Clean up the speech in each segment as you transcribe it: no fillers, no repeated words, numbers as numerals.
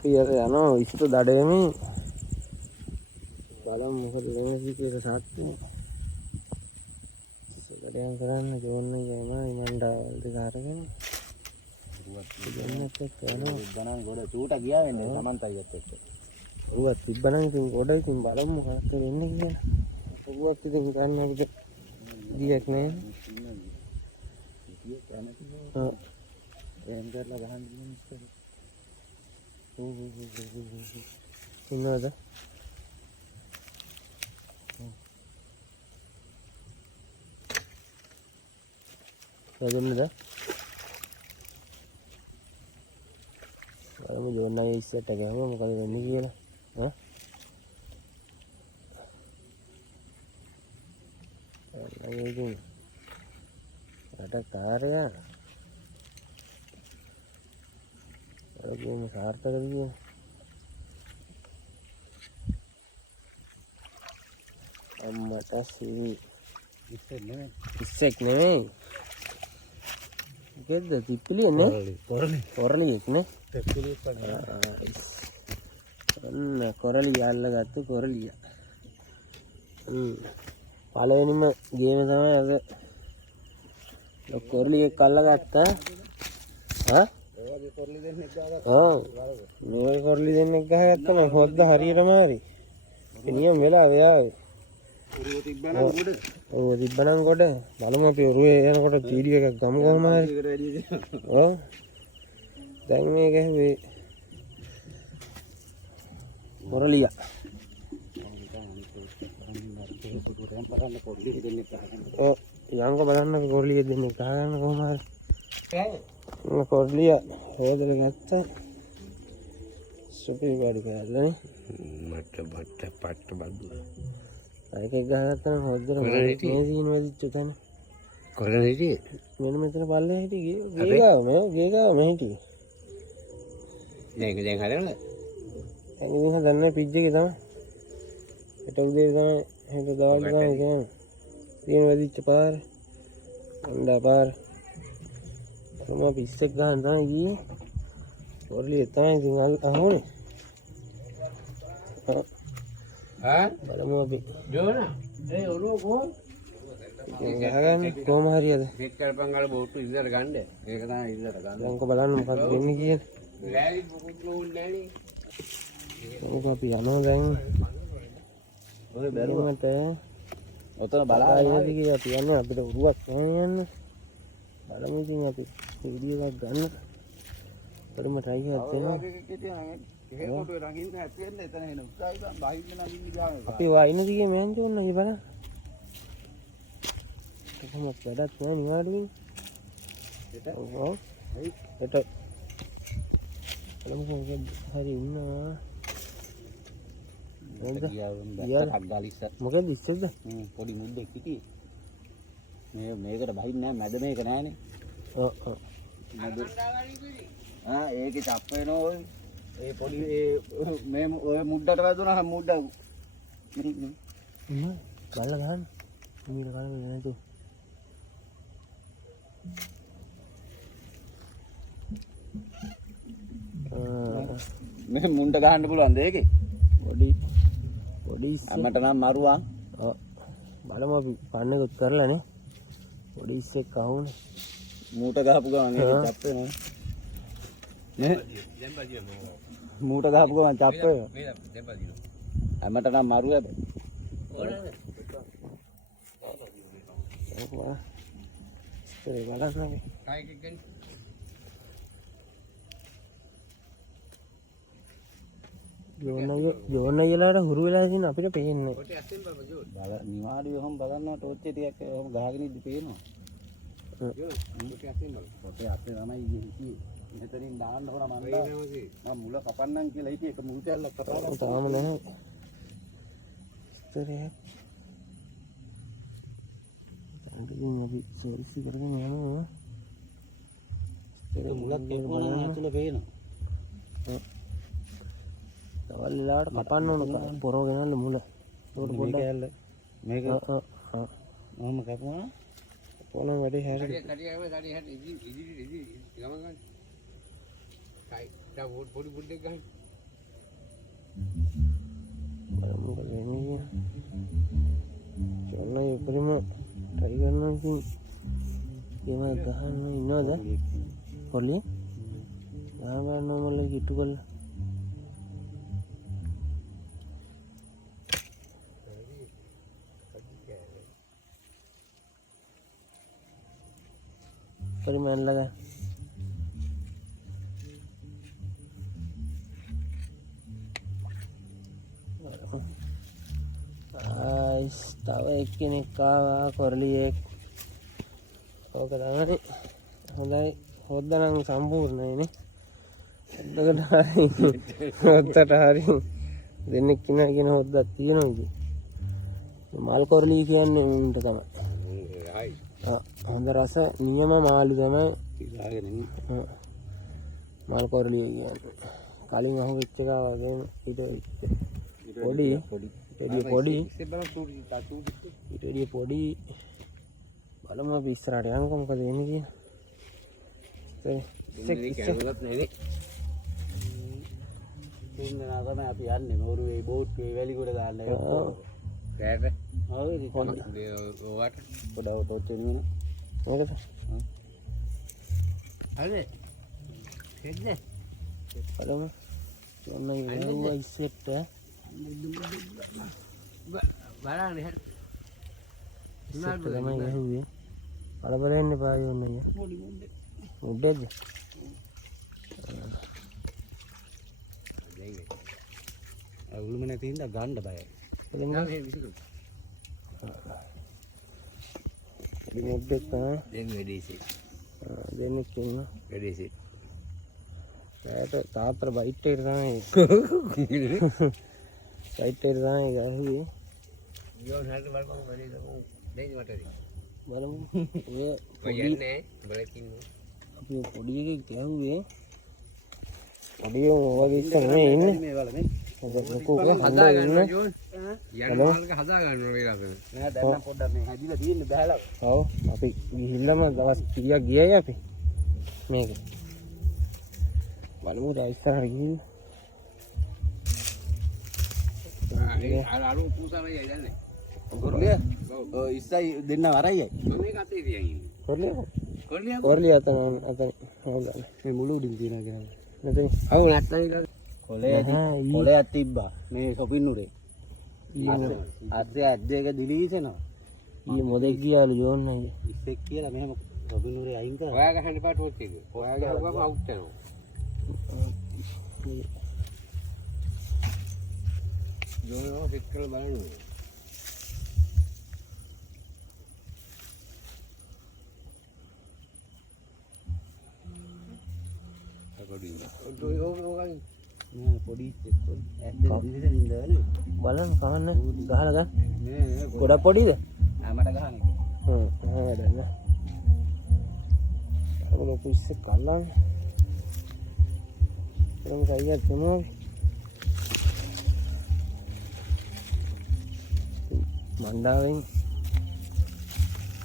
අපි අර යනවා ඉස්තු දඩේමේ බලමු මොකද වෙන්නේ කියලා සාක්ෂි. සුගඩයන් කරන්න ජෝන්න යනවා මණ්ඩායල් දෙක අරගෙන. දෙන්නත් එක්ක යනවා. ගණන් ගොඩ චූට ගියා වෙන්නේ සමන්තයිත් එක්ක. ඔරුවක් තිබ්බනම් ඉතින් ගොඩ ඉතින් බලමු මොකක්ද වෙන්නේ කියලා. ඔරුවක් ඉතින් ගන්න අපිට දියක් නෑ. ඔව්. එම් කරලා ගහන්න ඉන්නේ. ඉන්නවද? වැදෙන්නද? බලමු ජෝන්නයි ඉස්සට ගහමු මොකද වෙන්නේ කියලා. හා? අයියෝ. අර කාර්යය. අර ගේම සාර්ථකද කියන්නේ? අම්මට සිවි ඉස්සෙක් නෙමෙයි. මොකෙද්ද තිප්පිලිය නේ? කොරලියෙක් නේ? තිප්පිලිය අන්න කොරලිය අල්ලගත්තු කොරලිය. පළවෙනිම ගේම තමයි අද කොරලියෙක් අල්ලගත්තා. හා? ඔය කොරලි දෙන්නෙක් ගහගත්තා. ඔව්. මේ කොරලි දෙන්නෙක් ගහගත්තා මම හොද්ද හරියටම හරි. නියම වෙලා ආවේ. ඔරුව තිබ්බනම් ගොඩ බලමු අපි ඔරුවේ යනකොට වීඩියෝ එකක් ගමු කොහොම හරි. ඔව්. දැන් මේක හැබැයි කොරලිය. ඔව් යංග බලන්න අපි කොරලිය දෙන්නේ ගහගන්න කොහොම හරි. කොරලිය හොදලා ගත්තා. සුපිරි වැඩි කරලානේ. මට පට්ට බද්දුවා. අයක ගහගත්තා නම් හොද්දට මේ සීන වෙදිච්ච තැන. කොහෙද හිටියේ? මෙන්න මෙතන පල්ලේ හිටියේ. ගේ ගාව මේ හිටියේ. දැන් හදනවද? දැන් ඉතින් හදන්නේ පිජ් එකේ තමයි. හෙට උදේ තමයි හෙට දවල් තමයි කියන්නේ. සීන වෙදිච්ච පාර. අඬා පාර. කොහොම පිස්සෙක් ගන්න තමයි ගියේ. කොරලිය තමයි ඉතින් අහුනේ. हाँ බලමු අපි ජෝනා ඒ ඔරුව කොහොම ගහගන්නේ කොහොම හරියද මෙත් කරපංගල බෝට්ටු ඉල්ලට ගන්න ඒක තමයි ඉල්ලට ගන්න දැන්ක බලන්න මොකක්ද වෙන්නේ කියන්නේ ලෑලි මොකුත් නෝන්නේ නැණි ඕක අපි යනවා දැන් ඔය බැලුමට ඔතන බලාගෙන ඉඳී අපි යන්නේ අපිට උරුවක් නැහැ යන්න බලමු ඉතින් අපි වීඩියෝ එකක් ගන්න බලමු try එකක් දෙන්න අපි වයින් දිගේ මෙහෙන් දුන්න ඉතින් බලන්න කොහොමද වැඩක් නෑ නිවාඩුවේ ඔව් ඒට බලමු හරි ඉන්නවා මොකද ඉස්සෙල්ද පොඩි මුද්දෙක් හිටියේ මේකට බහින්නේ නෑ මැද මේක නෑනේ ඔව් ඔව් ඒකේ චප් වෙනවා ඔය ඒ පොඩි මේ ඔය මුඩට වැදුනා මුඩ බලලා ගහන්න මීර කලම නේද මේ මුණ්ඩ ගහන්න පුළුවන්ද ඒකේ පොඩි අම්මට නම් මරුවා ඔව් බලමු අපි පන්නේකුත් කරලානේ පොඩි ඉස්සෙක් අහුනේ මූට ගහපු ගමන් ඒක චප් වෙනවා නේ මූට ගහපු ගමන් චප් වෙනවා අම්මට නම් මරුවා හැබැයි ඔව් ඉතින් බලන්න අපි කායික ගන්න ජෝන්නයිලාට හුරු වෙලා ඉතින් අපිට පේන්නේ. ඔතේ ඇත්තෙන් බලපන් ජෝ. බල නිවාඩි ඔහම බලන්න ටෝච් එක ටිකක් ඔහම ගහගෙන ඉඳි පේනවා. ජෝ ඔතේ ඇත්තෙන් බලපන්. ඔතේ ඇත්තේ තමයි ඉන්නේ. මෙතනින් දාන්න ඕන මම මුල කපන්නම් කියලා හිටියේ ඒක මුල් කැල්ලක් කපලා. තාම නැහැ. ඉතරේ. අන්තිම අපි සෝල්සි කරගෙන යනවා. ඒක මුලක් එක්කම ඇතුළේ පේනවා. තවල් වෙලාවට කපන්න ඕන පොරව ගෙනල්ල මුල. ඒකට පොඩ්ඩක් කැල්ල මේක මම කපුවා පොන වැඩි හැරෙයි. කඩිය ඉදි ගම ගන්න. කයි තා පොඩි බුඩෙක් ගන්න. බලමු මොකද වෙන්නේ කියලා. චොන්නයි උපරිම try කරනවා ඉතින් ඒව ගහන්න ඉන්නවද? කොල්ලේ? ගහන්න නෝමල් එක ඉටු කරලා. परिमाण लगा තව එක්කෙනෙක් ආවා කොරළි එක. ඕක තමයි හොඳයි. හොද්ද නම් සම්පූර්ණයි නේ. හොද්දකට හරි හොද්දට හරි දෙන්නෙක් ඉන්නවා කියන හොද්දක් තියෙනවා ඉතින්. මල් කොරළි කියන්නේ උන්ට තමයි. හොඳ රස නියම මාළු තමයි මල් කොරළිය කියන්නේ. කලින් අහු වෙච්ච එක වගේම ඊට පොඩි බලමු අපි ඉස්සරහට යනකො මොකද වෙන්නේ කියලා. තුන්දෙනා තමයි අපි යන්නේ නෝරුවේ බෝට් එකේ වැලිගොඩ දාන්න. රෑට ඔයාට පොඩව ටොච් වෙන්නේ මොකද? හරි. හෙද්ද? බලමු. ඔන්න ඉවරයි ඉස්සෙට. බලන්න හෙට. ඉස්සෙට තමයි ගහුවේ. බලන්න එපා යන්න. මුඩේද? අවුලම නැති හින්දා ගන්න බයයි. මුඩේක දැන් වැඩිසි. දෙන්නෙක් ඉන්නවා. වැඩිසි. තාත්තර බයිට් එකට තමයි. බයිට් එකට තමයි ගහුවේ. යෝන් හරියට බලපන් වැඩි දමු. දෙයි මට. බලමු. ඔය යන්නේ බලකින්. අපි පොඩි එකෙක් ගැහුවේ. පොඩි වගේ ඉස්සර නෙමෙයි ඉන්නේ. මේ වල නේ. හදා ගන්න යෝන්. යනවාල්ක හදා ගන්න ඕනේ ලස්සන. නෑ දැන් නම් පොඩ්ඩක් මේ හැදිලා තියෙන්නේ බහැලා. ඔව් අපි ගිහිල්ලාම දවස් 30ක් ගියයි අපි මේක. බලමු දැන් ඉස්සරහට ගිහින්. අර පුසාරයි යන්නේ. කොරළිය? ඔව් ඉස්සයි දෙන්න වරයි. මම මේක අතේ තියන් ඉන්නේ. කොරළිය අතන හොල්ලන්නේ. මේ මුළු උඩින් තියනවා කියලා. නැතේ. ඔව් නැත්තම් කොලයක් තිබ්බා මේ shopping නුරේ. අද්දේ අද්දේක දිලීසෙනවා. ඊ මොදෙක් ගියාලු ජෝන් නයි. ඉස්සෙක් කියලා මෙහෙම shopping නුරේ අයින් කරා. ඔයා ගහන්න එපා ටෝච් එක. ඔයා ගහුවම අවුට් වෙනවා. ජෝනෝ පිට කරලා බලන්න. පොඩි බලන්න කවන්න ගහලා ගන්න. ගොඩක් පොඩිද? මට ගහන එක. වැඩන්න. අර ලොකු ඉස්සේ කල්ලාන. එතන කයියක් දෙනවා. මණ්ඩාවෙන්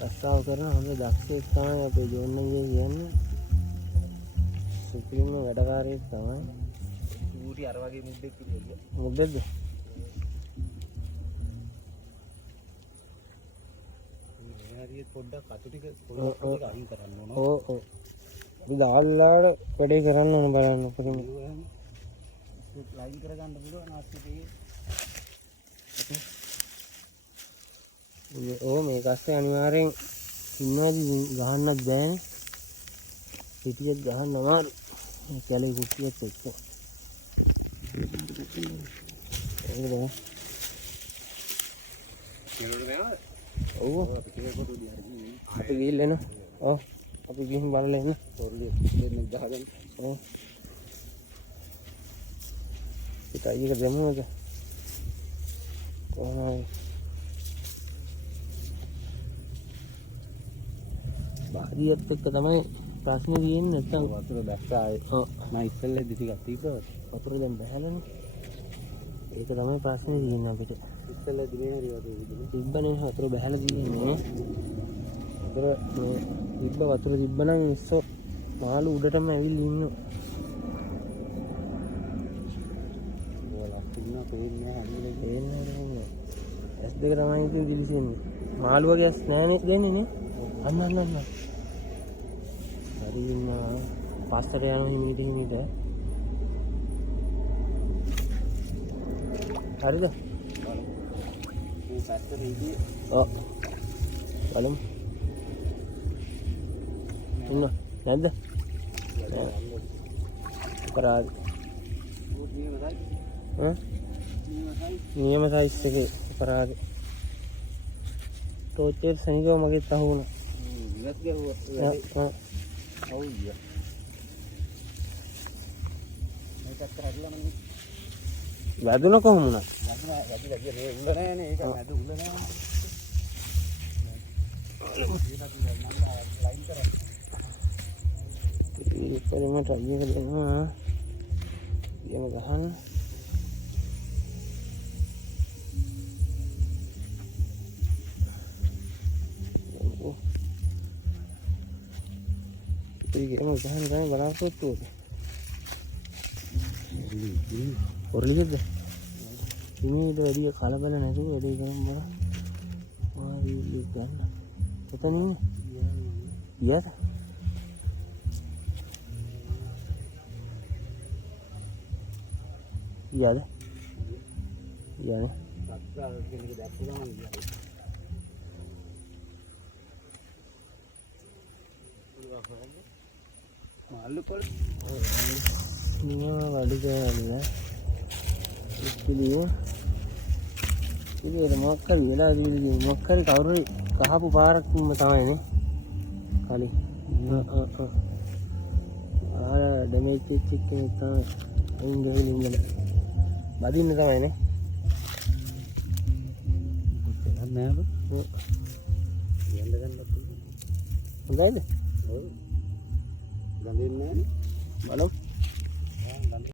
රස්සාව කරන හොඳ දක්ෂයෙක් තමයි අපේ ජෝන්නගේ කියන්නේ. සුපිරිම වැඩකාරයෙක් තමයි. ඌටි අර වගේ මුද්දෙක් කියලා. මුද්දෙක්ද? මේ හරියට පොඩ්ඩක් අතු ටික පොඩ්ඩක් අයින් කරන්න ඕන. ඔව් ඔව්. අපි දාල්ලාට වැඩේ කරන්න ඕන බලන්න උපරිම. ලයින් කරගන්න පුළුවන් ආස්තිකේ. ඕ මේක අස්සේ අනිවාර්යෙන් ඉන්නවාද ගහන්නත් බෑනේ. පිටියක් ගහන්න අමාරු. මේ කැලේ කුට්ටියක් එක්ක. ඒකද? ඔව් අපි ගිහිල්ලා එනවා. ඔව් අපි ගිහින් බලලා එන්න. පොරලිය දෙන්න ගහගන්න. ඔව්. පිටයි එක දෙමුද? කොහොමද? බාදියත් එක්ක තමයි ප්‍රශ්නේ තියෙන්නේ නැත්තම් වතුර දැක්කා. ඔව් මම ඉස්සෙල්ලේදී ටිකක් තිබ්බා. වතුර දැන් බහැලානේ. ඒක තමයි ප්‍රශ්නේ තියෙන්නේ අපිට. ඉස්සෙල්ලේදී මේ හරි වතුර තිබුණේ. තිබ්බනේ වතුර බහැලා තියෙන්නේ. වතුර මේ තිබ්බ වතුර තිබ්බනම් ඉස්සෝ මාළු උඩටම ඇවිල්ලා ඉන්නවා. ඉන්නවා පේන්නේ නැහැ හරියට. පේන්නේ නැහැ. ඇස් දෙක තමයි ඉතින් දිලිසෙන්නේ. මාළුවගේ ඇස් නැහැ නේද දෙන්නේ නේ? අන්න. හරි ඉන්නවා. පස්සට යන හිමිට. හරිද? මේ පැත්තට ඉදී ඔව්. බලමු. ඉන්න නැද්ද? කරාද? නියම සයිස් එකේ කරාද? ටෝච් එක සනිකව මගෙත් අහු වුණා. ඉවත් ගහුවා. ඔව් ගියා. මේකත් කරලා මම වැදුන කොහොම වුණා? වැදිලා ගියා නේ උල්ල නෑනේ ඒක මැද උල්ල නෑ. ලයින් කරා. ඉතින් මට අයියක දෙනවා. ඊයම ගහන්න. ඉතින් ගහන්න බලාපොරොත්තු වෙන්නේ. ඔරලියද? ඉමේද වැඩි කලබල නැතුව වැඩේ කරමු බලන්න. මා වීඩියෝ ගන්න. එතන ඉන්නේ. ඊයද? ඊයද? සත්‍යාව කියන එක දැක්ක ගමන් ගියා. මාළු පොල් නියම වැඩි කරන්නේ. ඉතින් මොකක් හරි වෙලා ඉන්නේ මොකක් හරි කවුරු කහපු පාරක් තමයිනේ කලින් ඩැමේජ් එකක් තමයි ඉංග්‍රීසියෙන් බදින්න තමයිනේ නෑ බ යන්න ගන්නත් හොඳයිද ඔව් ගඳින්නේ නෑනේ බලමු